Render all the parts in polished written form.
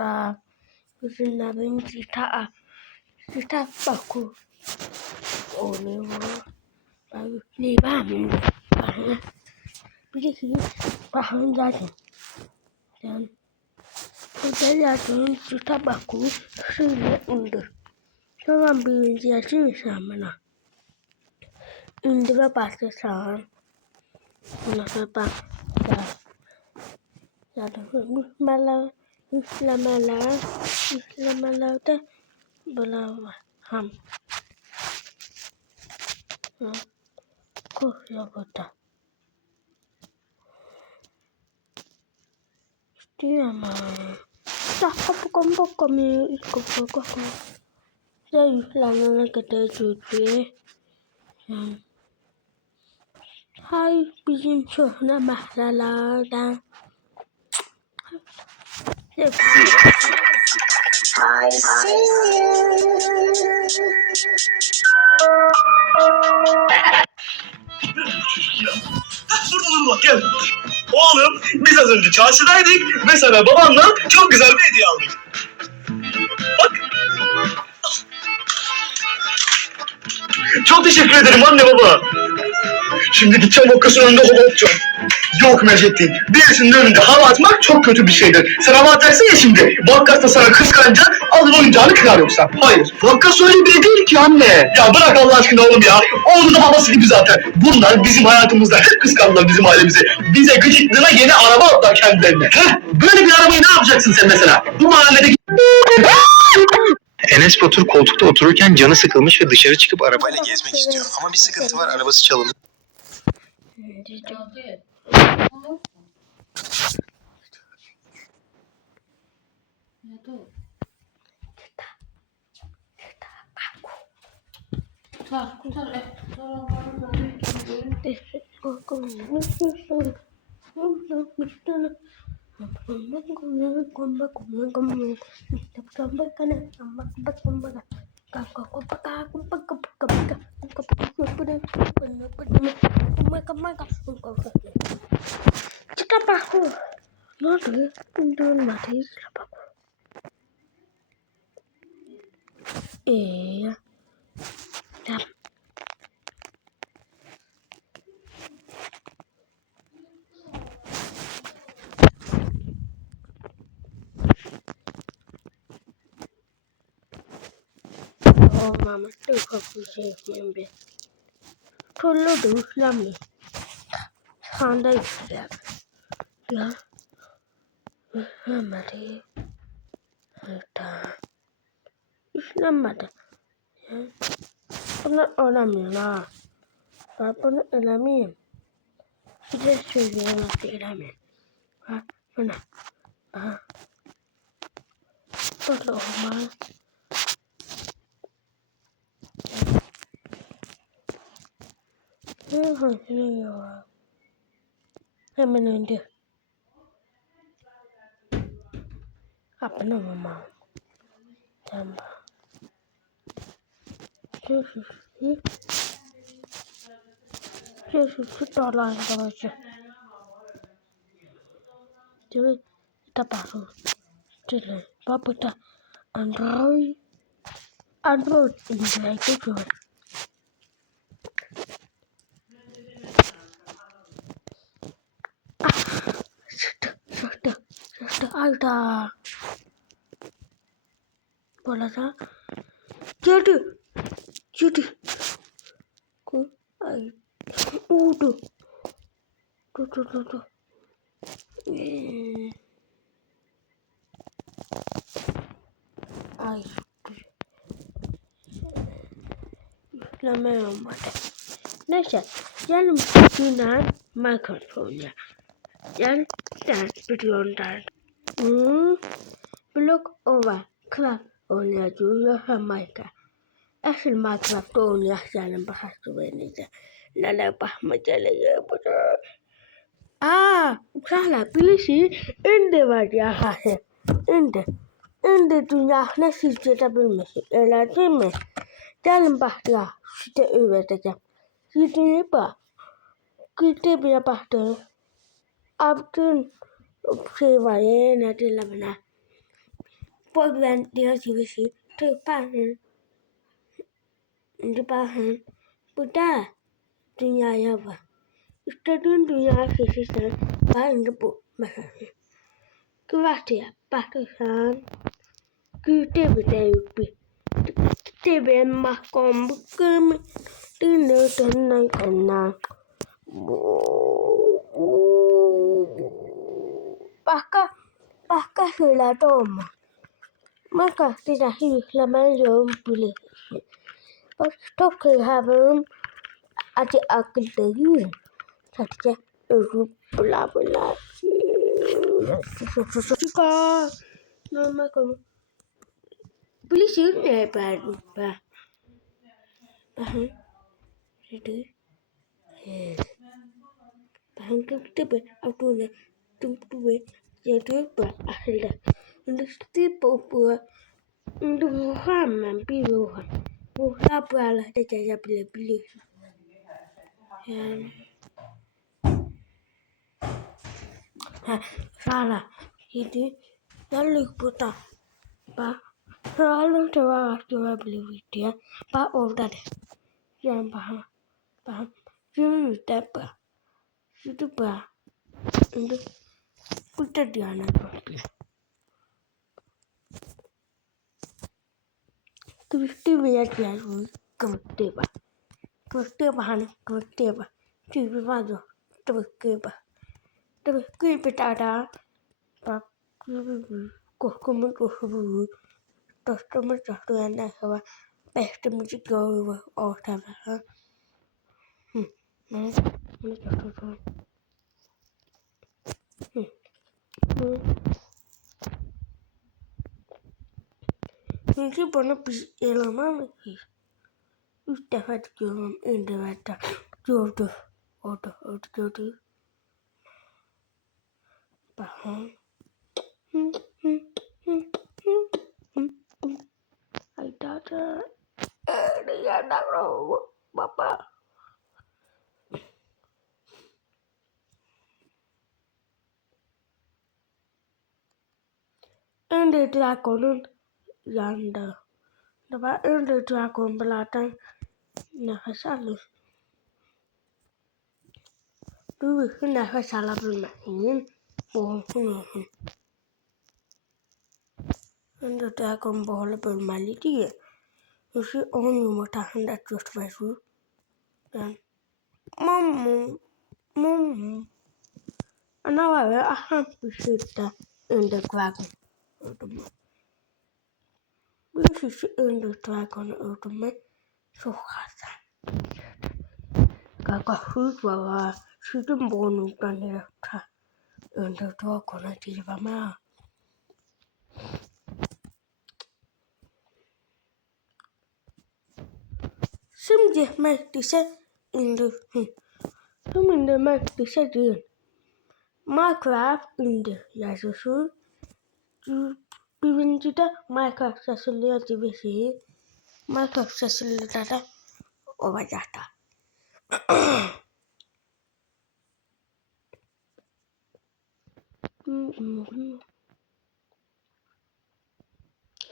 ta yüzünden benim zita baku oluyor. Ben yükleyemem. Bir de ki bakın zaten. Yani zaten zita baku şöyle indir. Tamam birinci yazıyorsan bana. İndire başlasan. Ondan sonra bak. Zaten üflemelerde böyle var. Ham. Koyuyor burada. İşte ama. Bakalım. Saya üflemene kadar tutuyor. Hay bizim şöhne mahralardan. I see you. Burada dur bak gel. Oğlum biz az önce çarşıdaydık ve sana babanla çok güzel bir hediye aldık. Bak. Çok teşekkür ederim anne baba. Şimdi gideceğim Vakkas'ın önünde hava atacağım. Yok Mecettin. Birisinin önünde hava atmak çok kötü bir şeydir. Sen hava atarsın ya şimdi. Vakkas da sana kıskanca alır oyuncağını kırar yoksa. Hayır. Vakkas öyle biri değil ki anne. Ya bırak Allah aşkına oğlum ya. Oğlum da babası gibi zaten. Bunlar bizim hayatımızda hep kıskandılar bizim ailemizi. Bize gıcıklığına yeni araba aldılar kendilerine. Heh, böyle bir arabayı ne yapacaksın sen mesela? Bu mahalledeki... Enes Batur koltukta otururken canı sıkılmış ve dışarı çıkıp arabayla gezmek istiyor. Ama bir sıkıntı var, arabası çalınmış. Kita baku. Nanti pintuan mati kita baku. Iya. Yap. Oh mama tuh aku sih nyampe. Kalau dulu lama. Handai ya. Ya. Mati. Ada. Islam ada. Ya. Pernah orang lah. Pernah alamin. Sudah sudah mati alamin. Mana? Tolong Hemen önce. Apa nama? Tambah. Yesus tolong aja. Jadi kita baru. Jadi bapak kita Android ini itu juga. Sudah ada. Bola sah. Jadi. Udah. Tuh. Ay. Üflemeye olmadı. Neyse. Gelin bugünden Minecraft'ya. Yani sen videondan. Block over. Craft oynayacağız. Yoksa Minecraft. Asıl Minecraft'ta oynayacağım. Bakası beğeneceğim. Nana bakmacalı yapacağım. Sana birisi indi var ya. İndi dünyasına sizce bilmesin. Öyle değil mi? Gelin bak ya. Size öğreteceğim. Size bak. Gidip bir baktım. Abdün şey var ya. Ne diyelim bana. Pojkvän diagnosi terpahan Buddha dünyaya var. İstediğin dünya seçirsen ben de bu mesela. Kıvırtıya bakırsan güte bir de yükü. Tebe mahkum bıkkım. Dünü dönün kanna. Bahka şeyler de olmaz. Maka sitä hiihlämään jompuli. Tokki havun ati akıltayı. Satya bla bla. Sika. Normal konu. Bilirsin ne yapardım ben? Jadi, bahan kita berapa tumpu jadi berahli. Untuk setiap buah untuk bukan biruan. Bukan beralah saja beli. Salah. Jadi lalu putar. Pak, selalu coba beli dia. Pak order. Jangan paham. Jadi apa? Itu bah. Untuk kita diana beli. Kristi biar dia kebeteba. Kebeteba. Tiba baru kebeteba. Kebeteba ada. Pak, kokumen. Terus satu anak sama. Beste musik gawe order. Mana jatuh. Ini pernah bisa lama lagi. Udah ada jam ini ada jodoh. Paham. Ada. Dia nak rawat bapa. Ini dragon yanda. Dapat ini dragon belakang. Nah salah. Dulu nak salah bermain. Ini dragon bola bermain dia. Usi orang mau tahan dah terus baru. Dan mom. Anak awak aham bisa ini dragon. Bisa ini dragon utama suhasa. Kakak bahwa sudah bonus kan ya. Ini dragon nanti bama. Şimdi mekdise indi. Şimdi mekdise değil. Minecraft indi yazısı. Birinci de Minecraft sesliyor divisi. Minecraft sesliyor da olacaktı.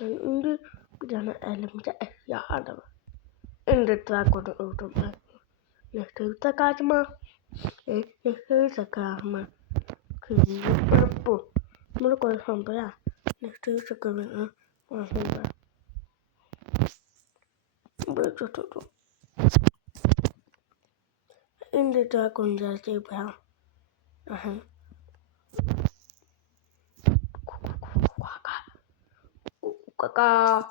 Indi bir tane elimde eşya var. Indi dragon'u öldüm ben. Nefret kaçma. Nefret kaçma. Kıyım bu. Bunu koysam buraya. Nefret kaçma. Böyle tuttum. Indi dragon geldi ben. Kaka.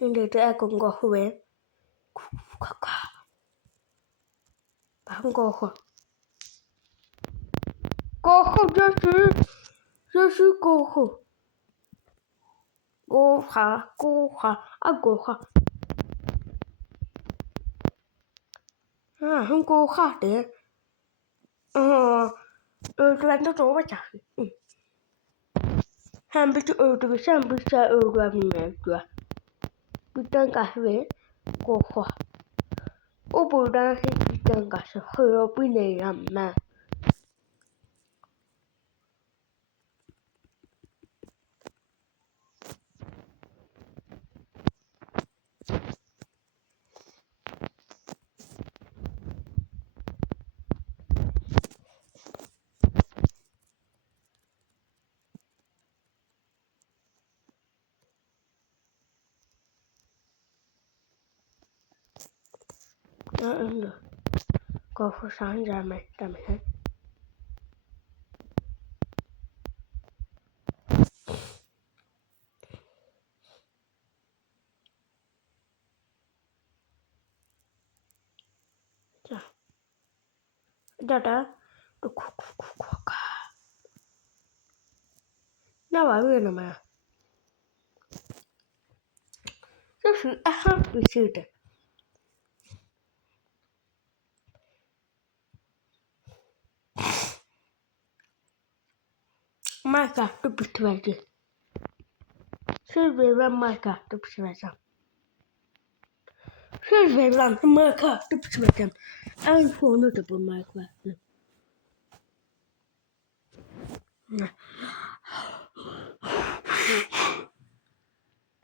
Indi dragon go away. Kaka. Bang go. Just go. Go ha. Go ha. Không cô khác đấy. Öldüren de doğru çaktı. Hem bir öldürürsen bir şey öldürmeyeceğim. Bir tane kahve koku. O burada hiçbir karşı hırabı ne yapma. Cô phụ sáng ra mày tầm hết. Đó. Nó bảo người nào mà. Rất sự ác bị sự thật. Minecraft bitirdi. Söz verilen Minecraft'ı bitireceğim. Söz verilen Minecraft'ı bitireceğim. En sonu da bu Minecraft'ı.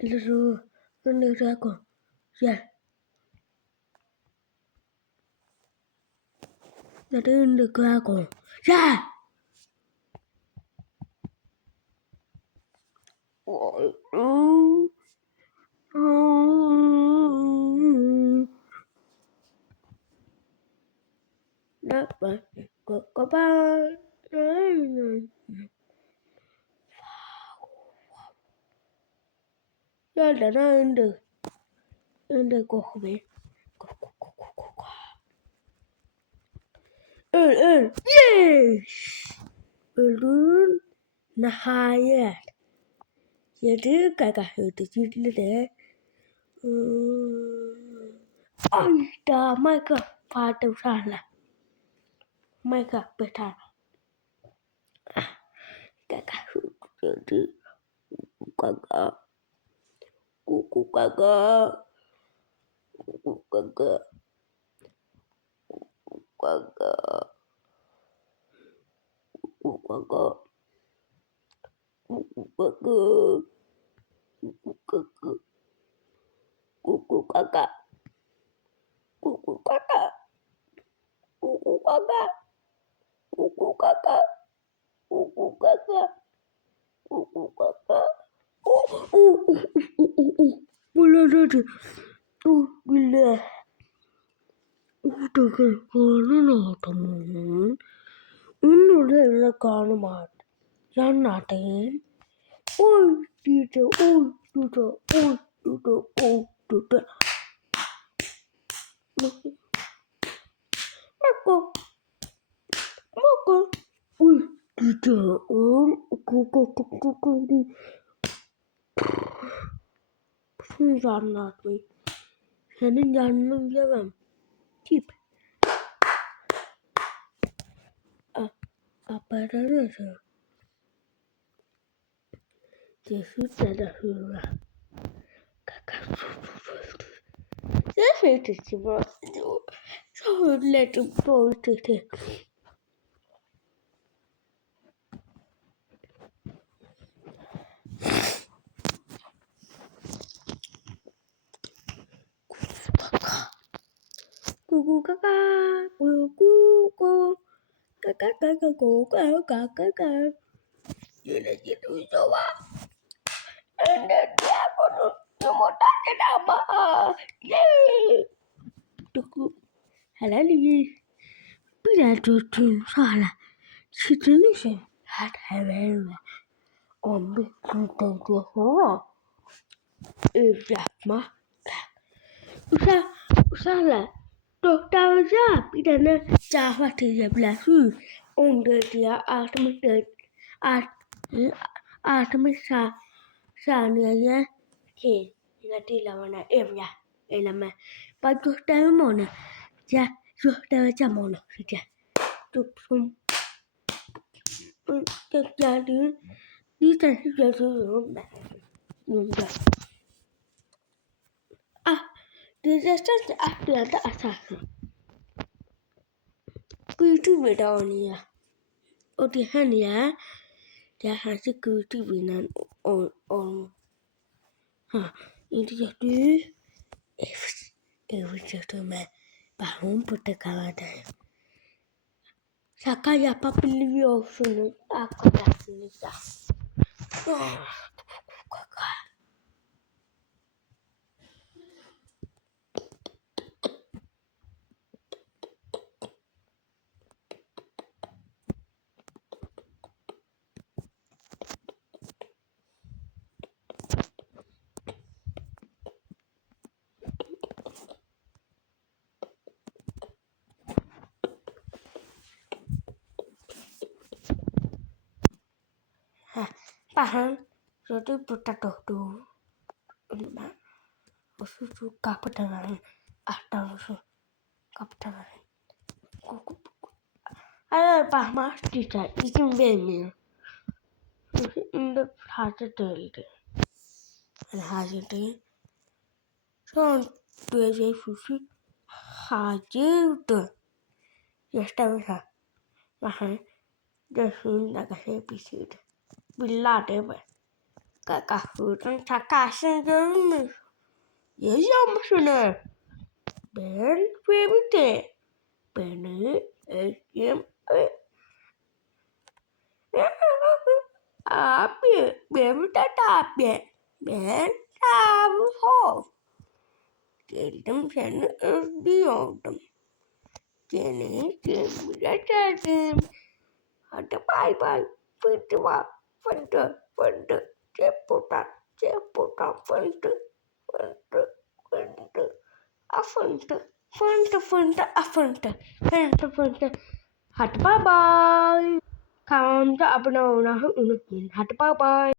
Lalu menurut aku, ya. Jadi menurut aku, ya. Dapat kabar. Ya da indi kokbe. Öl. Yes. Öldün. Nihayet. Yedi kakak öldü. Cilde. Ayda Minecraft patı sana. Minecraft betar. Kakak öldü. Kakak. Kuku kakak. Kuku kakak. Kakak. Kuku kakak. Kuku kakak. Kuku kakak. Kuku kakak. Kuku kakak. Kuku kakak. Kuku kakak. Kuku kakak. Kuku kakak. Bulan aja. Gila. Udah kangen teman. Ini udah kangen banget. Yang natin. Tidak. Maka. Tidak. Kuku. Zannet. Senin yanını yemem. Tip. Apararız. Yeşil de hırla. Yeşil de bu. Söyledim böyle. Cucu caca, cucu, caca. Gila coba. Anda dia kono cuma tadi nama. Cukup halali. Bila tutun salah. Situni sih ada hewan. Ambil tutun tua. Yapma. Salah. Dokter Zap idana Java T-11 under dia atomic sananya ke ngati lawana area elama pa dokter mona ja dokter jamona saja tupum jadi di tansi jadi disaster after the attack. security oynuyor. O diyen ya. Diyen security binen on. Ha, ini jadi evet ben bahun portakaladayım. Şaka yapabiliyorsunuz arkadaşınızla. Bahun jadi potato tuh. Susu kapitalan atau susu kapitalan. Ada bahmas tidak izin vermiyor. Şimdi hazır değildi. Hazır değil. Son duyacak susu hazırdı. Yaştamışlar. Bakın. Desin de kasaya pisiydi. Billahi be. Kakahırın takasını görmüş. Yaşamışsınız. Ben Fevite. Beni eşim. Abi, benim de abi. Ben tavuğum. Geldim seni özlüyordum. Seni sevmeye geldim. Hadi bay bay. Fıntı var. Fıntı. Fıntı. Ceputan. Ceputan. Fıntı. Fıntı. Fıntı. Afıntı. Fıntı. Fıntı. Afıntı. Fıntı. Fıntı. Hadi bay bay. Kanalımıza abone olmayı unutmayın. Hadi bay bay.